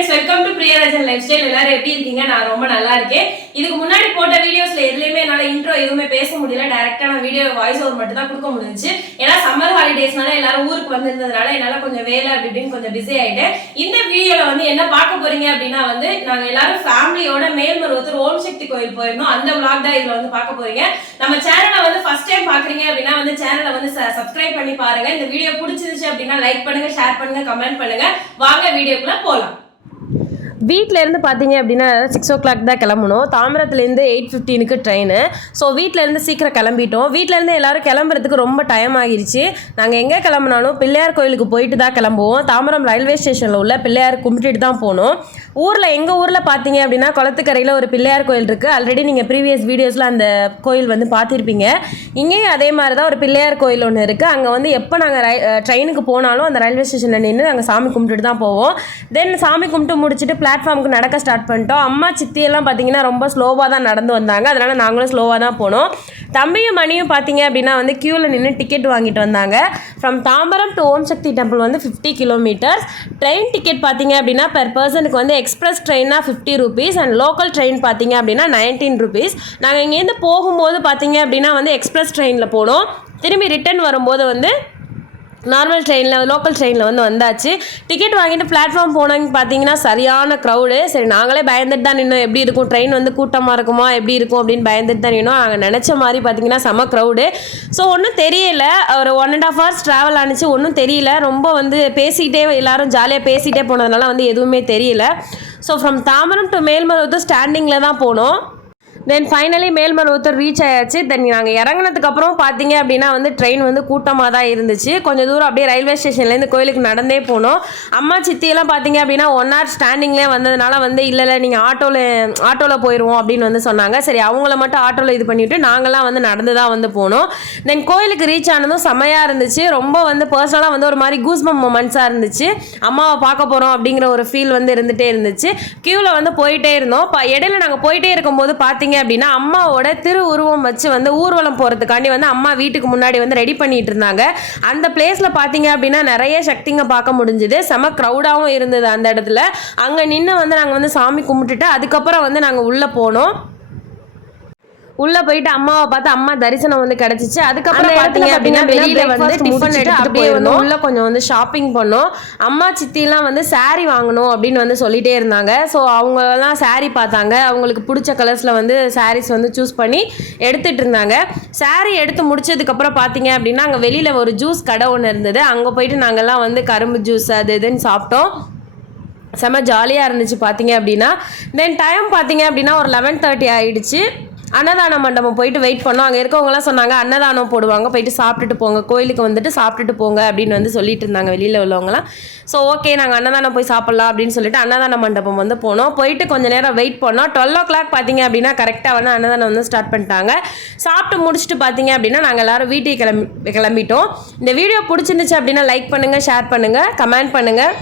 Friends, welcome to Priyarajan life style. எல்லாரும் எப்படி இருக்கீங்க? நான் ரொம்ப நல்லா இருக்கேன். இதுக்கு முன்னாடி போட்ட வீடியோஸ்ல எதுலயுமே என்னால இன்ட்ரோ எதுவுமே பேச முடியல. டைரக்டா நான் வீடியோ வாய்ஸ் ஓவர் மட்டும் தான் கொடுக்க முடிஞ்சுச்சு. ஏன்னா சம்மர் ஹாலிடேஸ்னால எல்லாரும் ஊருக்கு வந்திருந்ததுனால என்னால கொஞ்சம் வேலை அப்படின்னு கொஞ்சம் பிஸி ஆயிட்டேன். இந்த வீடியோல என்ன பார்க்க போறீங்க அப்படின்னா நாங்க எல்லாரும் ஃபேமிலியோட மேல்மருவத்தூர் ஓம் சக்தி கோயில் போயிருந்தோம். அந்த vlog தான் இதுல பார்க்க போறீங்க. நம்ம சேனலை ஃபர்ஸ்ட் டைம் பாக்குறீங்க அப்படின்னா சேனலை சப்ஸ்கிரைப் பண்ணி பாருங்க. இந்த வீடியோ பிடிச்சிருந்துச்சு அப்படின்னா லைக் பண்ணுங்க, ஷேர் பண்ணுங்க, கமெண்ட் பண்ணுங்க. வாங்க வீடியோக்குள்ள போலாம். வீட்டிலேருந்து பார்த்தீங்க அப்படின்னா 6 o'clock தான் கிளம்பணும். தாம்பரத்துலேருந்து 8:15 ட்ரெயின். ஸோ வீட்டிலேருந்து சீக்கிரம் கிளம்பிட்டோம். வீட்டிலேருந்து எல்லோரும் கிளம்புறதுக்கு ரொம்ப டைம் ஆகிடுச்சு. நாங்கள் எங்கே கிளம்புனாலும் பிள்ளையார் கோயிலுக்கு போயிட்டு தான் கிளம்புவோம். தாம்பரம் ரயில்வே ஸ்டேஷனில் உள்ள பிள்ளையார் கும்பிட்டுட்டு தான் போகணும். எங்கள் ஊரில் பார்த்தீங்க அப்படின்னா குளத்துக்கரையில் ஒரு பிள்ளையார் கோயில் இருக்குது. ஆல்ரெடி நீங்கள் ப்ரீவியஸ் வீடியோஸில் அந்த கோயில் பார்த்துருப்பீங்க. இங்கேயும் அதே மாதிரி தான் ஒரு பிள்ளையார் கோயில் ஒன்று இருக்குது. அங்கே எப்போ நாங்கள் ட்ரெயினுக்கு போனாலும் அந்த ரயில்வே ஸ்டேஷனில் நின்று நாங்கள் சாமி கும்பிட்டுட்டு தான் போவோம். தென் சாமி கும்பிட்டு முடிச்சுட்டு பிளாட்ஃபார்முக்கு நடக்க ஸ்டார்ட் பண்ணிட்டோம். அம்மா சித்தியெல்லாம் பார்த்தீங்கன்னா ரொம்ப ஸ்லோவாக தான் நடந்து வந்தாங்க. அதனால் நாங்களும் ஸ்லோவாக தான் போனோம். தம்பியும் மணியும் பார்த்தீங்க அப்படின்னா க்யூவில் நின்று டிக்கெட் வாங்கிட்டு வந்தாங்க. From Tambaram to Om Sakthi temple 50 kilometres. Train ticket பார்த்தீங்க அப்படின்னா பெர் பர்சனுக்கு எக்ஸ்பிரஸ் ட்ரெயின்னா 50 rupees அண்ட் லோக்கல் ட்ரெயின் பார்த்தீங்க அப்படின்னா 19 rupees. நாங்கள் இங்கேருந்து போகும்போது பார்த்தீங்க அப்படின்னா எக்ஸ்பிரஸ் ட்ரெயினில் போனோம். திரும்பி ரிட்டர்ன் வரும்போது நார்மல் ட்ரெயினில் லோக்கல் ட்ரெயினில் வந்தாச்சு. டிக்கெட் வாங்கிட்டு பிளாட்ஃபார்ம் போனாங்க. பார்த்தீங்கன்னா சரியான க்ரௌடு. சரி, நாங்களே பயந்துட்டு தான் நின்னோம். எப்படி இருக்கும் ட்ரெயின் கூட்டமாக இருக்குமா எப்படி இருக்கும் அப்படின்னு பயந்துட்டு தான் நின்னோம். நாங்கள் நினச்ச மாதிரி பார்த்தீங்கன்னா செம க்ரௌடு. ஸோ ஒன்றும் தெரியல. ஒரு 1.5 hours ட்ராவல் ஆனிச்சு. ஒன்றும் தெரியல. ரொம்ப பேசிக்கிட்டே எல்லாரும் ஜாலியாக பேசிகிட்டே போனதுனால எதுவுமே தெரியல. So from Tambaram to Melmaruvathur ஸ்டாண்டிங்கில் தான் போனோம். தென் ஃபைனலி மேல்மருவத்தூர் ரீச் ஆயாச்சு. தென் நாங்கள் இறங்கினதுக்கப்புறம் பார்த்தீங்க அப்படின்னா ட்ரெயின் கூட்டமாக தான் இருந்துச்சு. கொஞ்சம் தூரம் அப்படியே ரயில்வே ஸ்டேஷன்லேருந்து கோயிலுக்கு நடந்தே போனோம். அம்மா சித்தியெல்லாம் பார்த்தீங்க அப்படின்னா 1 hour ஸ்டாண்டிங்லேயே வந்ததுனால இல்லை நீங்கள் ஆட்டோவில் போயிடுவோம் அப்படின்னு சொன்னாங்க. சரி, அவங்கள மட்டும் ஆட்டோவில் இது பண்ணிவிட்டு நாங்கள்லாம் நடந்து தான் போனோம். தென் கோயிலுக்கு ரீச் ஆனதும் செம்மையாக இருந்துச்சு. ரொம்ப பர்சனலாக ஒரு மாதிரி கூஸ்பம் மொமெண்ட்ஸாக இருந்துச்சு. அம்மாவை பார்க்க போகிறோம் அப்படிங்கிற ஒரு ஃபீல் இருந்துகிட்டே இருந்துச்சு. க்யூவில் போயிட்டே இருந்தோம். இடையில நாங்கள் போயிட்டே இருக்கும்போது பார்த்தீங்க அப்படின்னா அம்மாவோட திரு உருவம் வச்சு ஊர்வலம் போறதுக்காண்டி அம்மா வீட்டுக்கு முன்னாடி ரெடி பண்ணிட்டு இருந்தாங்க. அந்த பிளேஸ்ல பாத்தீங்க அப்படின்னா நிறைய சக்திங்க பார்க்க முடிஞ்சது. செம கிரௌடாவும் இருந்தது அந்த இடத்துல. அங்க நின்று நாங்க சாமி கும்பிட்டுட்டு அதுக்கப்புறம் நாங்க உள்ள போனோம். உள்ளே போயிட்டு அம்மாவை பார்த்து அம்மா தரிசனம் கிடைச்சிச்சு. அதுக்கப்புறம் பார்த்தீங்க அப்படின்னா வெளியில டிஃபன் எடுத்துட்டு அப்படியே உள்ள கொஞ்சம் ஷாப்பிங் பண்ணோம். அம்மா சித்திலாம் சாரீ வாங்கணும் அப்படின்னு சொல்லிட்டே இருந்தாங்க. ஸோ அவங்கெல்லாம் சாரீ பார்த்தாங்க. அவங்களுக்கு பிடிச்ச கலர்ஸில் சாரீஸ் சூஸ் பண்ணி எடுத்துட்டு இருந்தாங்க. சாரீ எடுத்து முடிச்சதுக்கப்புறம் பார்த்தீங்க அப்படின்னா அங்கே வெளியில் ஒரு ஜூஸ் கடை ஒன்று இருந்தது. அங்கே போயிட்டு நாங்கள்லாம் கரும்பு ஜூஸ் அது இதுன்னு சாப்பிட்டோம். செம்ம ஜாலியாக இருந்துச்சு பார்த்தீங்க அப்படின்னா. தென் டைம் பார்த்தீங்க அப்படின்னா ஒரு 11:30 ஆகிடுச்சு. அன்னதான மண்டபம் போயிட்டு வெயிட் பண்ணோம். அங்கே இருக்கவங்களாம் சொன்னாங்க அன்னதானம் போடுவாங்க, போயிட்டு சாப்பிட்டுட்டு போங்க, கோயிலுக்கு சாப்பிட்டுட்டு போங்க அப்படின்னு சொல்லிட்டு இருந்தாங்க வெளியில் உள்ளவங்களாம். ஸோ ஓகே, நாங்கள் அன்னதானம் போய் சாப்பிட்லாம் அப்படின்னு சொல்லிட்டு அன்னதான மண்டபம் போனோம். போயிட்டு கொஞ்சம் நேரம் வெயிட் பண்ணோம். 12 o'clock பார்த்தீங்க அப்படின்னா கரெக்டாக அன்னதானம் ஸ்டார்ட் பண்ணிட்டாங்க. சாப்பிட்டு முடிச்சுட்டு பார்த்தீங்க அப்படின்னா நாங்கள் எல்லோரும் வீட்டுக்கு கிளம்பிட்டோம். இந்த வீடியோ பிடிச்சிருந்துச்சு அப்படின்னா லைக் பண்ணுங்கள், ஷேர் பண்ணுங்கள், கமெண்ட் பண்ணுங்கள்.